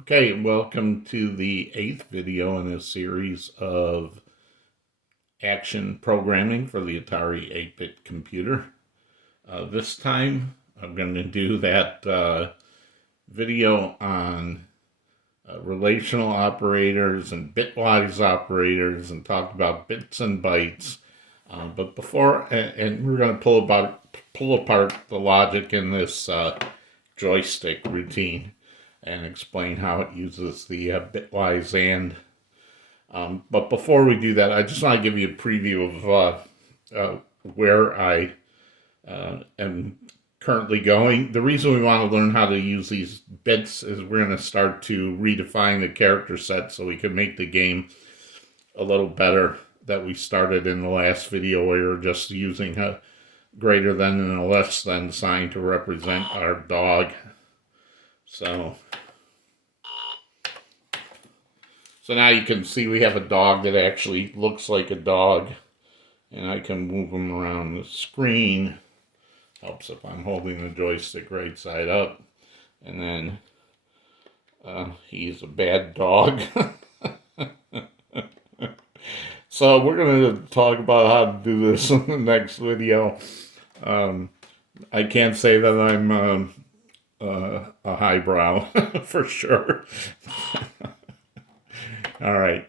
Okay, welcome to the 8th video in a series of action programming for the Atari 8-bit computer. This time I'm going to do that video on relational operators and bitwise operators and talk about bits and bytes. But before, and we're going to pull apart the logic in this joystick routine and explain how it uses the bitwise and. But before we do that, I just want to give you a preview of where I am currently going. The reason we want to learn how to use these bits is we're going to start to redefine the character set so we can make the game a little better that we started in the last video where we were just using a greater than and a less than sign to represent our dog. So now you can see we have a dog that actually looks like a dog, and I can move him around the screen. Helps if I'm holding the joystick right side up. And then he's a bad dog. So we're going to talk about how to do this in the next video. I can't say that I'm a highbrow for sure. All right.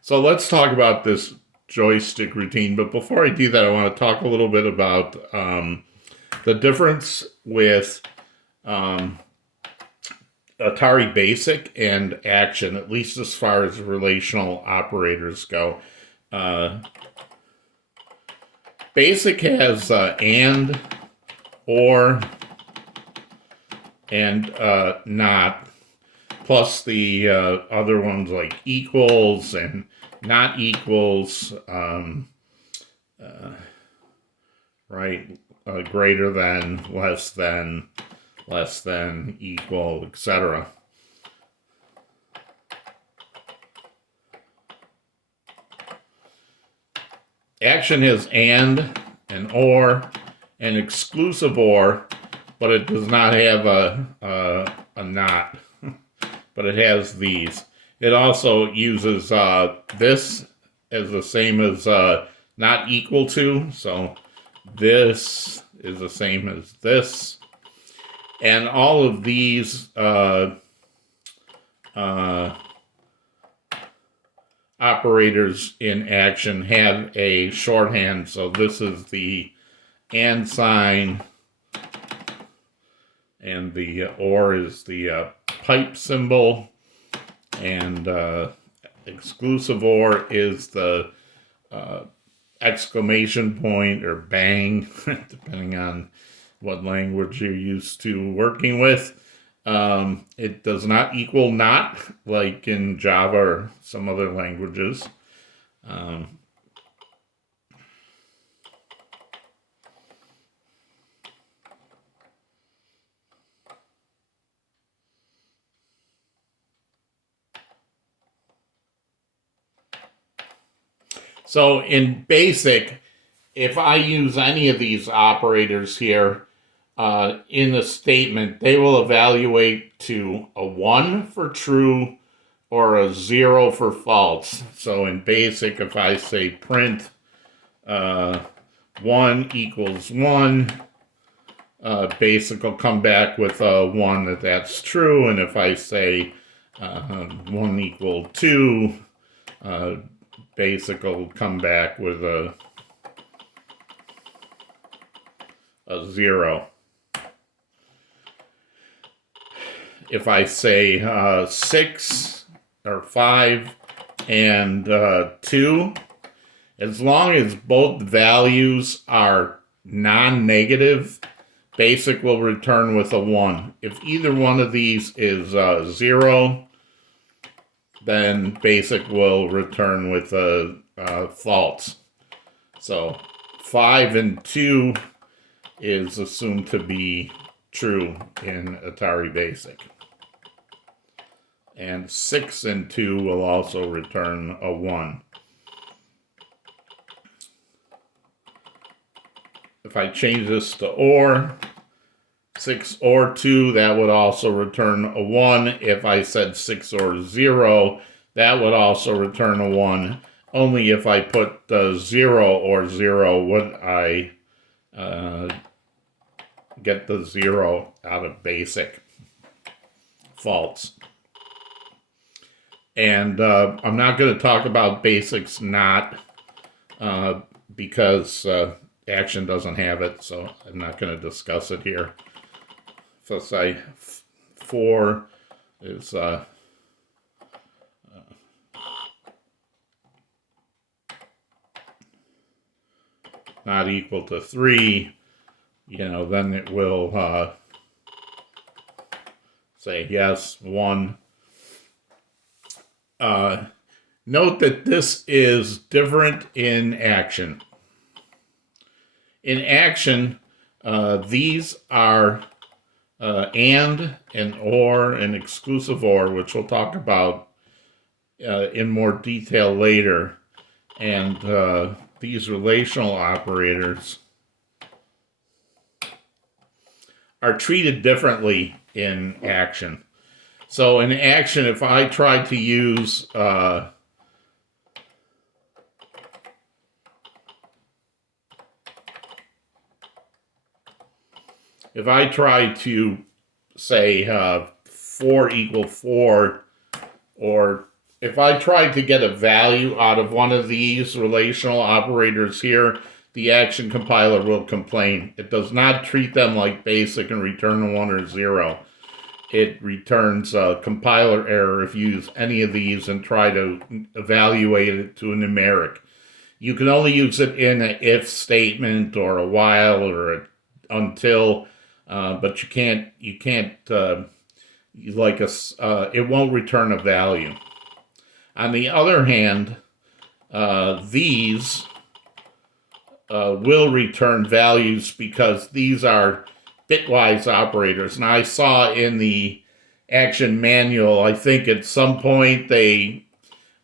So let's talk about this joystick routine. But before I do that, I want to talk a little bit about the difference with Atari Basic and Action, at least as far as relational operators go. Basic has and, or, and not, plus the other ones like equals and not equals, right? Greater than, less than, equal, etc. Action has and, an or, an exclusive or, but it does not have a not. But it has these. It also uses this as the same as not equal to. So this is the same as this. And all of these operators in Action have a shorthand. So this is the and sign, and the or is the pipe symbol, and exclusive or is the exclamation point or bang, depending on what language you're used to working with. It does not equal not, like in Java or some other languages. So in BASIC, if I use any of these operators here in the statement, they will evaluate to a 1 for true or a 0 for false. So in BASIC, if I say print 1 equals 1, BASIC will come back with a 1 that's true. And if I say 1 equal 2, BASIC will come back with a 0. If I say 6 or 5 and 2, as long as both values are non-negative, BASIC will return with a 1. If either one of these is 0, then BASIC will return with a false. So 5 and 2 is assumed to be true in Atari Basic. And 6 and 2 will also return a 1. If I change this to or, 6 or 2, that would also return a 1. If I said 6 or 0, that would also return a 1. Only if I put 0 or 0 would I get the 0 out of BASIC. False. And I'm not going to talk about basics not because Action doesn't have it, so I'm not going to discuss it here. So say 4 is not equal to 3, then it will say yes, 1. Note that this is different in Action. In Action, these are and or, and exclusive or, which we'll talk about in more detail later. And these relational operators are treated differently in Action. So in Action, if I try to use if I try to say 4 equal 4, or if I tried to get a value out of one of these relational operators here, the Action compiler will complain. It does not treat them like BASIC and return a 1 or 0. It returns a compiler error if you use any of these and try to evaluate it to a numeric. You can only use it in an if statement or a while or a until, but you can't it won't return a value. On the other hand, these will return values because these are bitwise operators. And I saw in the Action manual, I think at some point they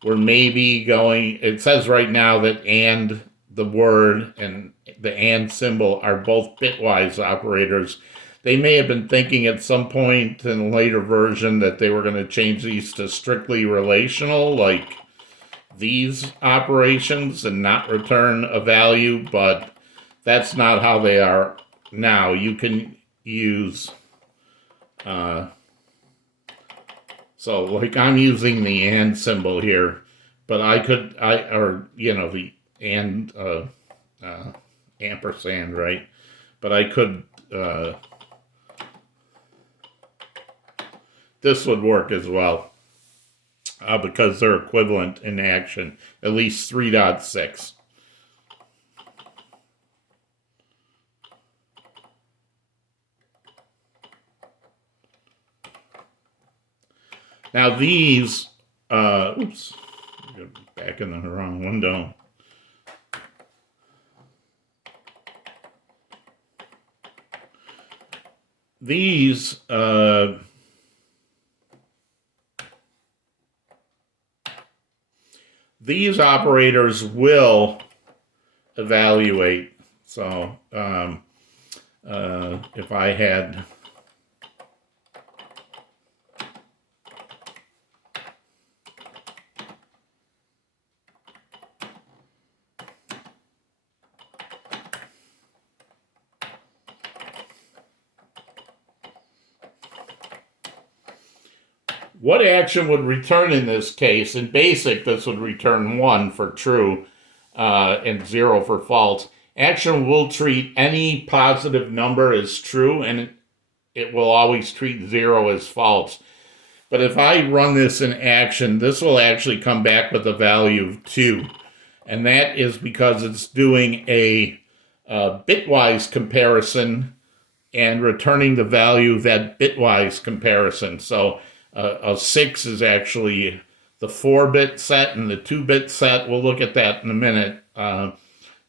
were maybe going, it says right now that and the word and the and symbol are both bitwise operators. They may have been thinking at some point in a later version that they were going to change these to strictly relational, like these operations, and not return a value, but that's not how they are now. You can use, so like I'm using the and symbol here, but the and ampersand, right? But I could, this would work as well because they're equivalent in Action, at least 3.6. Now these, oops, back in the wrong window. These, these operators will evaluate. So if I had what Action would return in this case? In BASIC, this would return 1 for true and 0 for false. Action will treat any positive number as true, and it will always treat 0 as false. But if I run this in Action, this will actually come back with a value of 2. And that is because it's doing a bitwise comparison and returning the value of that bitwise comparison. So a 6 is actually the 4-bit set and the 2-bit set. We'll look at that in a minute.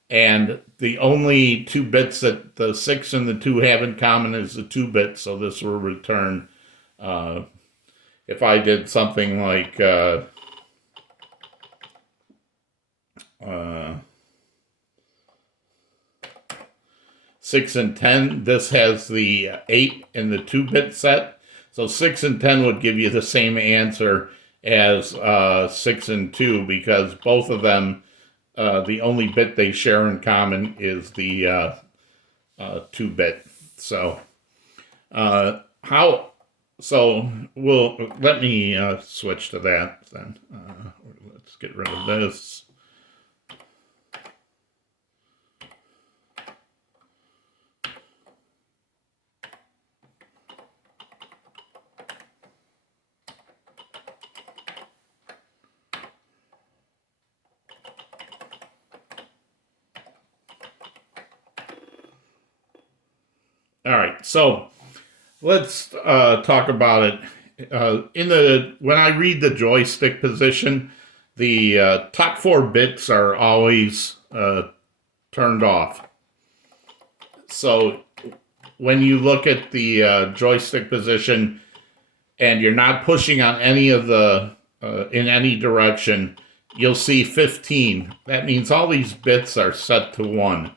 And the only 2 bits that the 6 and the 2 have in common is the 2-bit. So this will return, if I did something like, 6 and 10. This has the 8 and the 2-bit set. So 6 and 10 would give you the same answer as 6 and 2, because both of them, the only bit they share in common is the 2-bit. So let me switch to that then. Let's get rid of this. All right, so let's talk about it. When I read the joystick position, the top 4 bits are always turned off. So when you look at the joystick position and you're not pushing on any of the in any direction, you'll see 15. That means all these bits are set to 1.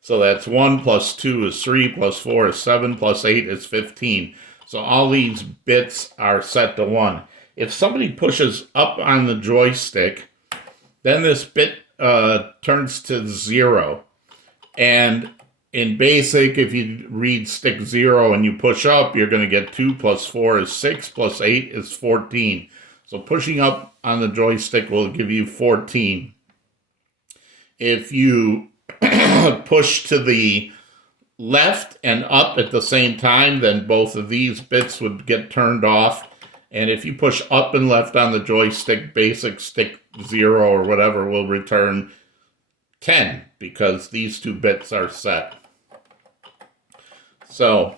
So that's 1 plus 2 is 3 plus 4 is 7 plus 8 is 15. So all these bits are set to 1. If somebody pushes up on the joystick, then this bit turns to 0. And in BASIC, if you read stick 0 and you push up, you're going to get 2 plus 4 is 6 plus 8 is 14. So pushing up on the joystick will give you 14. If you push to the left and up at the same time, then both of these bits would get turned off. And if you push up and left on the joystick, basic stick 0 or whatever will return 10, because these 2 bits are set. So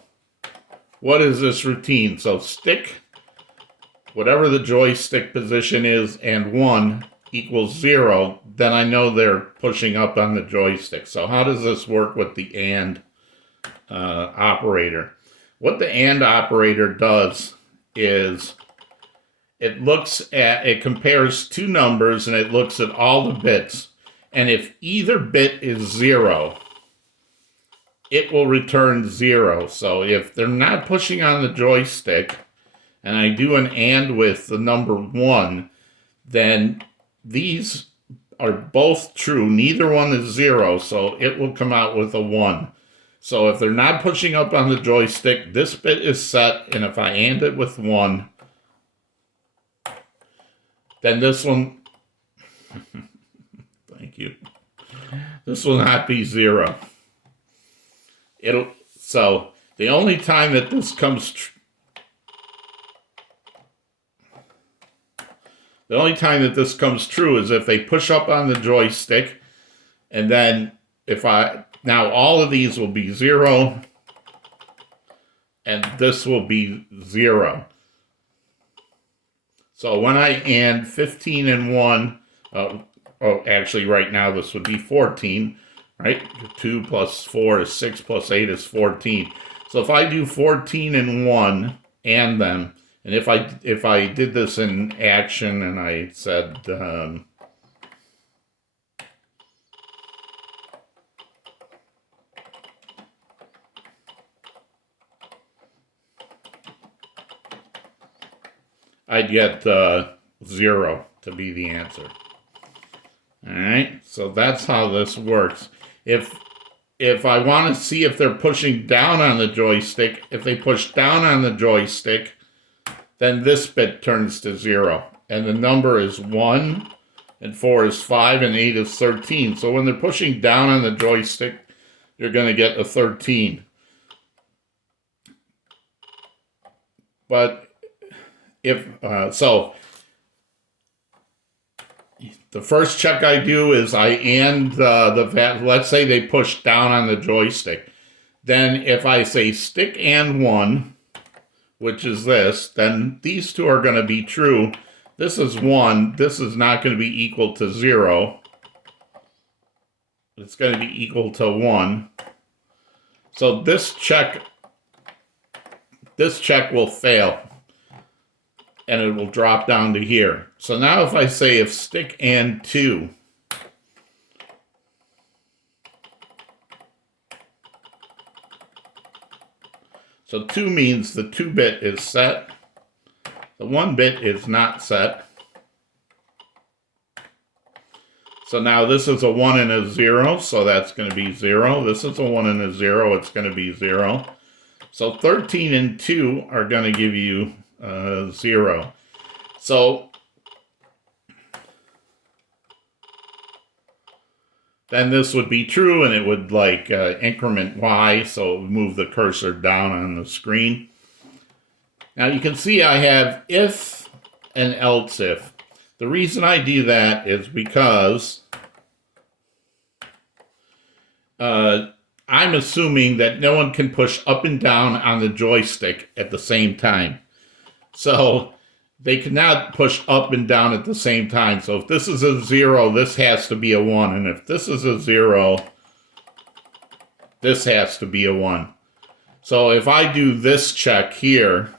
what is this routine? So stick, whatever the joystick position is, and 1 equals 0, then I know they're pushing up on the joystick. So how does this work with the AND operator? What the AND operator does is it compares 2 numbers and it looks at all the bits. And if either bit is 0, it will return 0. So if they're not pushing on the joystick, and I do an AND with the number 1, then these are both true. Neither one is 0, so it will come out with a 1. So if they're not pushing up on the joystick, this bit is set, and if I AND it with 1, then this one, thank you, this will not be 0. So the only time that this comes The only time that this comes true is if they push up on the joystick, and then now all of these will be 0, and this will be 0. So when I AND 15 and 1, actually right now this would be 14, right? 2 plus 4 is 6 plus 8 is 14. So if I do 14 and 1, AND them, and if I did this in action and I said, I'd get 0 to be the answer. All right, so that's how this works. If I want to see if they're pushing down on the joystick, if they push down on the joystick, then this bit turns to 0. And the number is 1, and 4 is 5, and 8 is 13. So when they're pushing down on the joystick, you're going to get a 13. But so the first check I do is I AND let's say they push down on the joystick. Then if I say stick AND 1, which is this, then these 2 are going to be true. This is 1. This is not going to be equal to 0. It's going to be equal to 1. So this check will fail, and it will drop down to here. So now if I say if stick AND 2, So 2 means the 2-bit is set. The 1-bit is not set. So now this is a 1 and a 0, so that's going to be 0. This is a 1 and a 0, it's going to be 0. So 13 and 2 are going to give you 0. So then this would be true, and it would like increment y, so it would move the cursor down on the screen. Now you can see I have if and else if. The reason I do that is because I'm assuming that no one can push up and down on the joystick at the same time. So they cannot push up and down at the same time. So if this is a 0, this has to be a 1. And if this is a 0, this has to be a 1. So if I do this check here,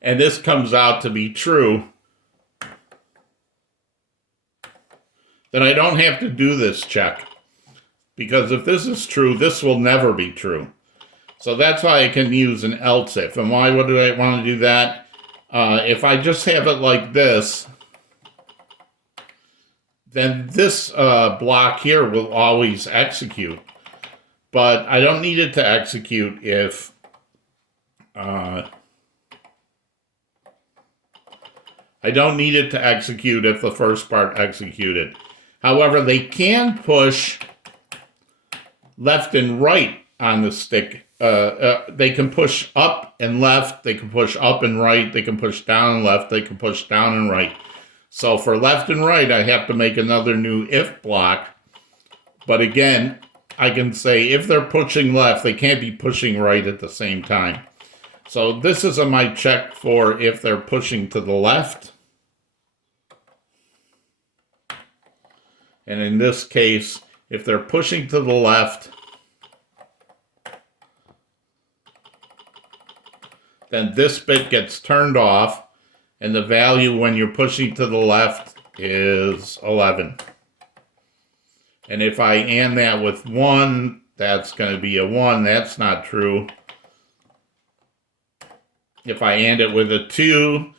and this comes out to be true, then I don't have to do this check. Because if this is true, this will never be true. So that's why I can use an else if. And why would I want to do that? If I just have it like this, then this block here will always execute. But I don't need it to execute if I don't need it to execute if the first part executed. However, they can push left and right on the stick. They can push up and left, they can push up and right, they can push down and left, they can push down and right. So for left and right, I have to make another new if block. But again, I can say if they're pushing left, they can't be pushing right at the same time. So this is my check for if they're pushing to the left. And in this case, if they're pushing to the left, then this bit gets turned off, and the value when you're pushing to the left is 11. And if I AND that with 1, that's going to be a 1. That's not true. If I AND it with a 2,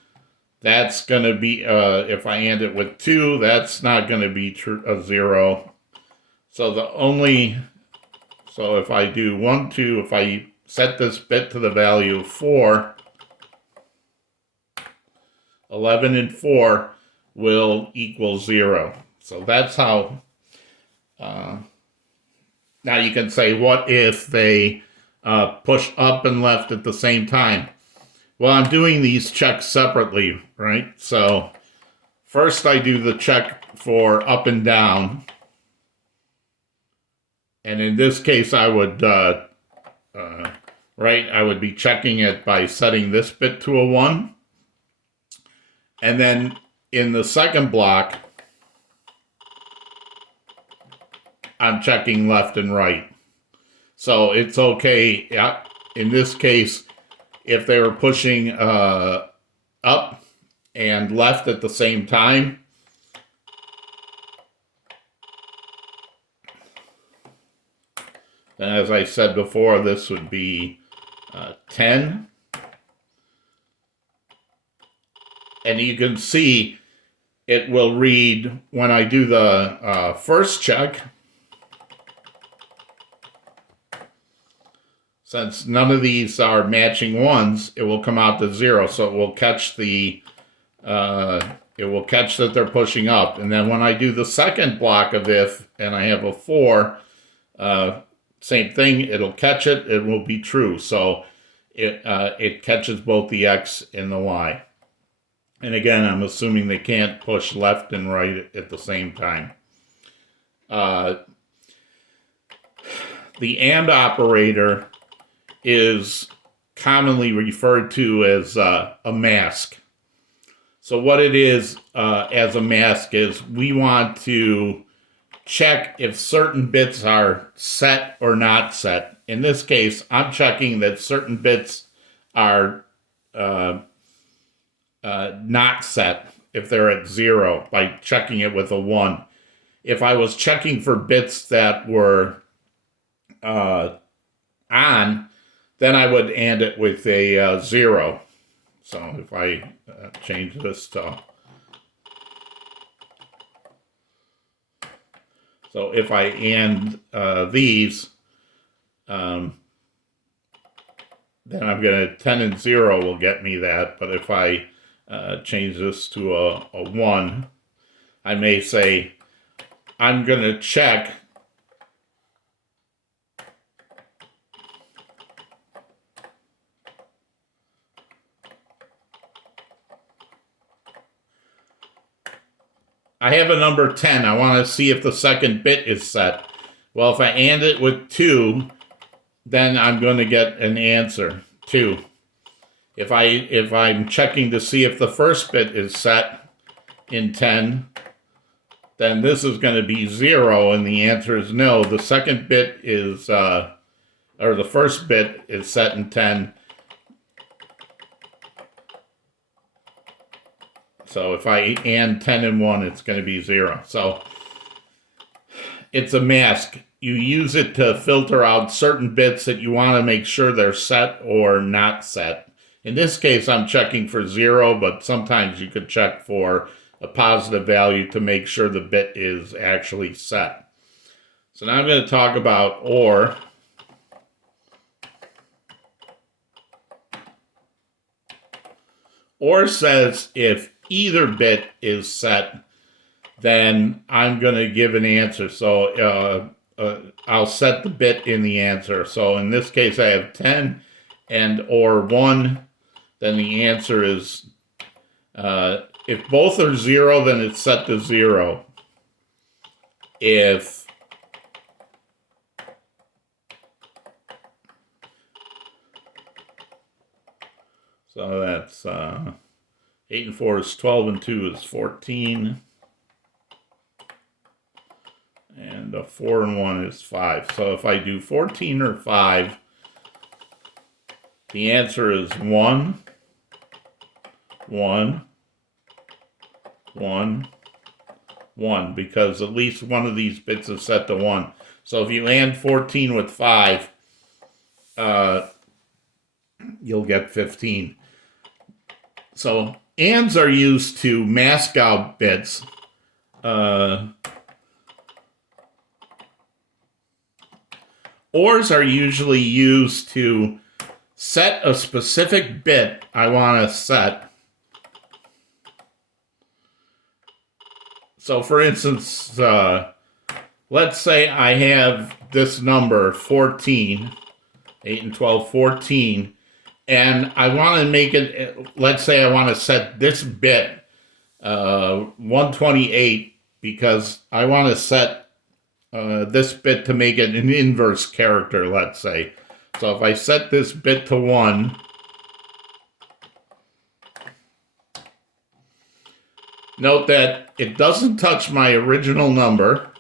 that's going to be, if I AND it with 2, that's not going to be a 0. So so if I do 1, 2, if I set this bit to the value of 4, 11 and 4 will equal 0. So that's how, now you can say, what if they push up and left at the same time? Well, I'm doing these checks separately, right? So first I do the check for up and down. And in this case, I would, I would be checking it by setting this bit to a 1. And then in the second block, I'm checking left and right. So it's okay, yeah, in this case, if they were pushing up and left at the same time, then as I said before, this would be 10. And you can see it will read, when I do the first check, since none of these are matching ones, it will come out to 0. So it will catch the, it will catch that they're pushing up. And then when I do the second block of if, and I have a 4, same thing, it'll catch it, it will be true. So it catches both the X and the Y. And again, I'm assuming they can't push left and right at the same time. The AND operator is commonly referred to as a mask. So what it is as a mask is we want to check if certain bits are set or not set. In this case, I'm checking that certain bits are not set if they're at 0 by checking it with a 1. If I was checking for bits that were on, then I would AND it with a 0. So if I change this to... So if I AND these, then I'm going to 10 and 0 will get me that. But if I change this to a 1, I may say, I'm going to check I have a number 10. I want to see if the second bit is set. Well, if I AND it with 2, then I'm going to get an answer, 2. If I'm checking to see if the first bit is set in 10, then this is going to be 0, and the answer is no. The second bit is, or the first bit is set in 10. So if I AND 10 and 1, it's going to be 0. So it's a mask. You use it to filter out certain bits that you want to make sure they're set or not set. In this case, I'm checking for 0, but sometimes you could check for a positive value to make sure the bit is actually set. So now I'm going to talk about OR. OR says if either bit is set, then I'm going to give an answer. So I'll set the bit in the answer. So in this case, I have 10 and OR 1. Then the answer is, if both are 0, then it's set to 0. If so, that's 8 and 4 is 12 and 2 is 14. And 4 and 1 is 5. So if I do 14 or 5, the answer is 1, 1, 1, 1, because at least one of these bits is set to 1. So if you AND 14 with 5, you'll get 15. So ANDs are used to mask out bits. ORs are usually used to set a specific bit I want to set. So for instance, let's say I have this number 14, 8 and 12, 14, and I want to make it, let's say I want to set this bit 128 because I want to set this bit to make it an inverse character, let's say. So if I set this bit to 1, note that it doesn't touch my original number,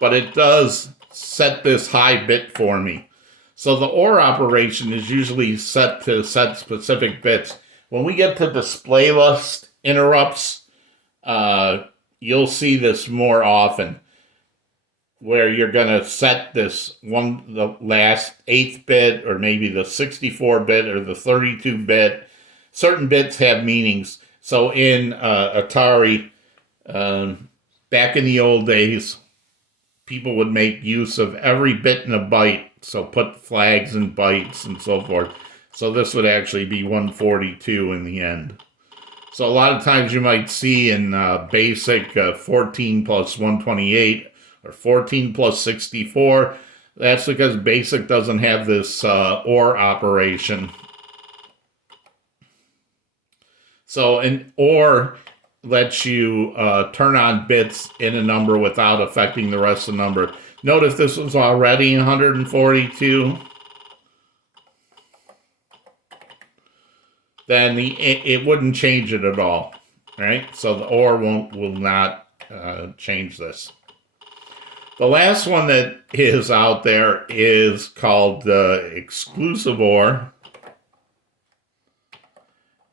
but it does set this high bit for me. So the OR operation is usually set to set specific bits. When we get to display list interrupts, you'll see this more often, where you're going to set this the last 8th bit, or maybe the 64-bit or the 32-bit. Certain bits have meanings. So in Atari, back in the old days, people would make use of every bit in a byte, so put flags in bytes and so forth. So this would actually be 142 in the end. So a lot of times you might see in BASIC 14 plus 128 or 14 plus 64. That's because BASIC doesn't have this OR operation. So an OR lets you turn on bits in a number without affecting the rest of the number. Note if this was already 142, then it wouldn't change it at all, right? So the OR will not change this. The last one that is out there is called exclusive OR.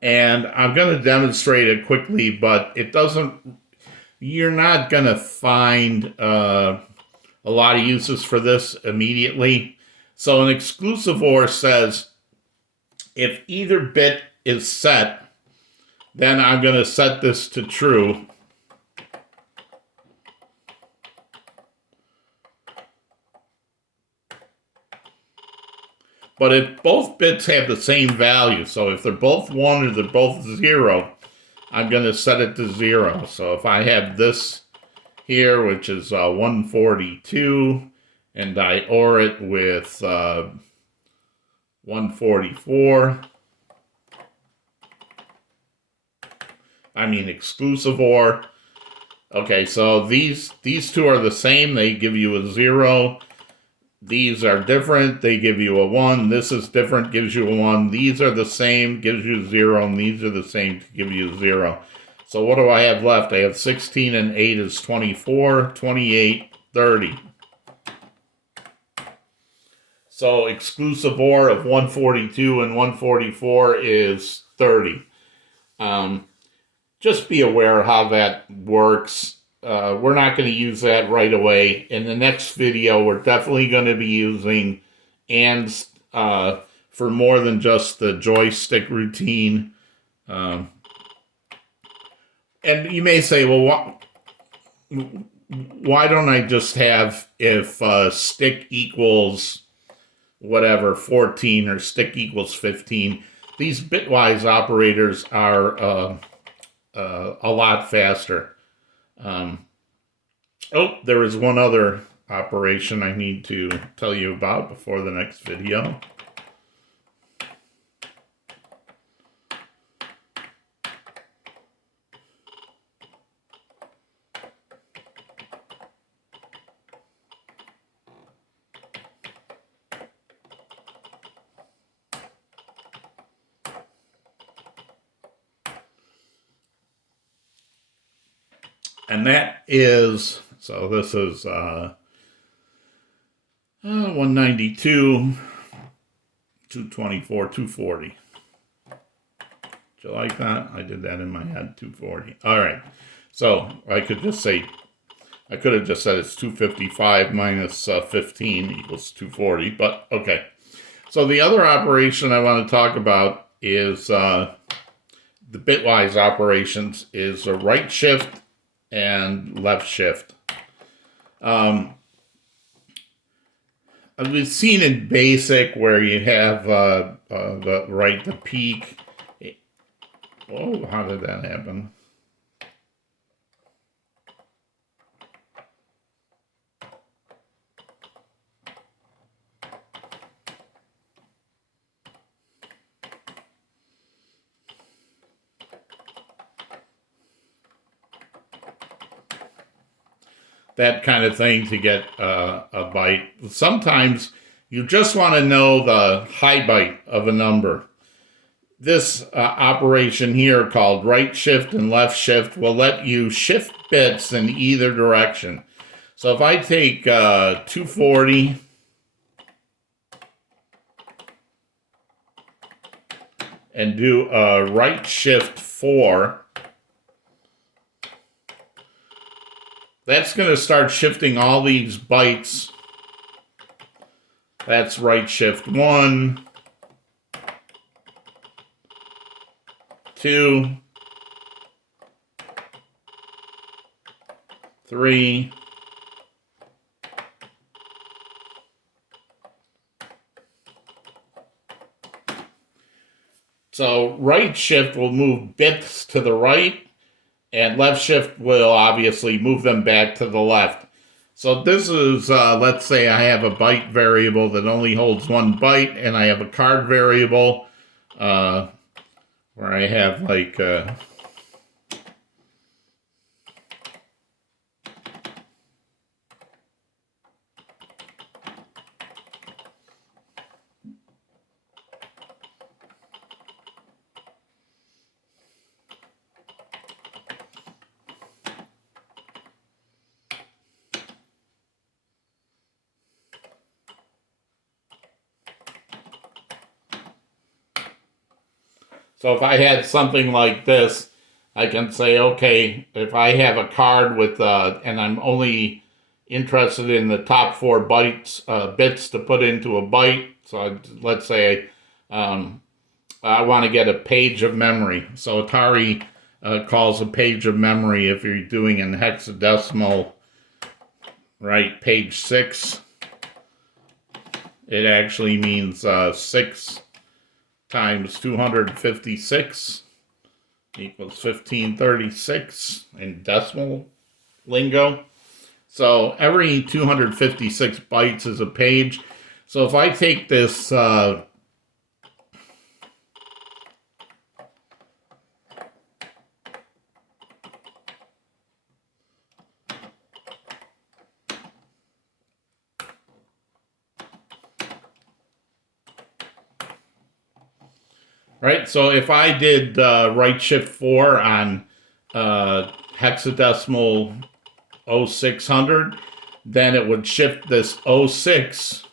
And I'm going to demonstrate it quickly, but it doesn't, you're not going to find a lot of uses for this immediately. So an exclusive OR says if either bit is set, then I'm going to set this to true. But if both bits have the same value, so if they're both 1 or they're both 0, I'm going to set it to 0. So if I have this here, which is 142, and I OR it with 144, exclusive OR. Okay, so these two are the same. They give you a 0. These are different. They give you a 1. This is different, gives you a 1. These are the same, gives you 0. And these are the same, give you 0. So what do I have left? I have 16 and 8 is 24, 28, 30. So exclusive OR of 142 and 144 is 30. Just be aware how that works. We're not going to use that right away. In the next video, we're definitely going to be using ANDs for more than just the joystick routine. And you may say, well, why don't I just have if stick equals whatever, 14 or stick equals 15? These bitwise operators are a lot faster. There is one other operation I need to tell you about before the next video. And that is, so this is 192, 224, 240. Did you like that? I did that in my head, 240. All right. So I could have just said it's 255 minus 15 equals 240, but okay. So the other operation I want to talk about is the bitwise operations is a right shift and left shift. We've seen in BASIC where you have the peak. Oh, how did that happen? That kind of thing to get a byte. Sometimes you just want to know the high byte of a number. This operation here called right shift and left shift will let you shift bits in either direction. So if I take 240 and do a right shift 4, that's going to start shifting all these bytes. That's right shift 1, 2, 3, 4. So right shift will move bits to the right, and left shift will obviously move them back to the left. So this is, let's say I have a byte variable that only holds 1 byte, and I have a card variable where I have like So if I had something like this, I can say, okay, if I have a card with, and I'm only interested in the top 4 bits to put into a byte. So let's say I want to get a page of memory. So Atari calls a page of memory, if you're doing in hexadecimal, right, page 6. It actually means 6 times 256 equals 1536 in decimal lingo. So every 256 bytes is a page. So if I take this right, so if I did right shift 4 on hexadecimal 0600, then it would shift this 06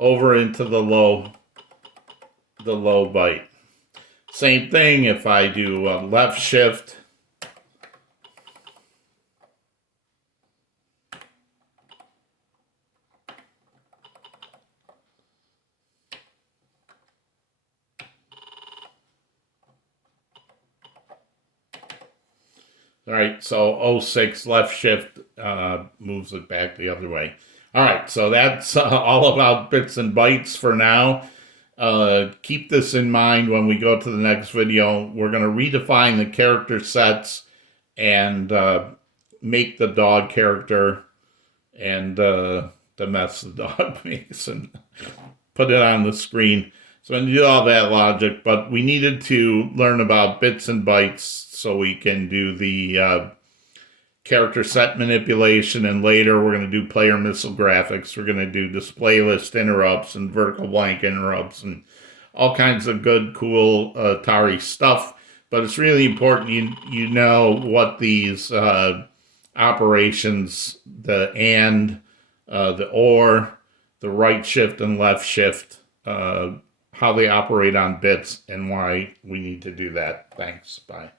over into the low byte. Same thing if I do left shift. All right, so 06 left shift moves it back the other way. All right, so that's all about bits and bytes for now. Keep this in mind when we go to the next video. We're going to redefine the character sets and make the dog character and the mess the dog makes and put it on the screen. So I'm going to do all that logic, but we needed to learn about bits and bytes so we can do the character set manipulation, and later we're going to do player missile graphics. We're going to do display list interrupts and vertical blank interrupts and all kinds of good, cool Atari stuff. But it's really important you know what these operations, the and, the or, the right shift and left shift, how they operate on bits and why we need to do that. Thanks. Bye.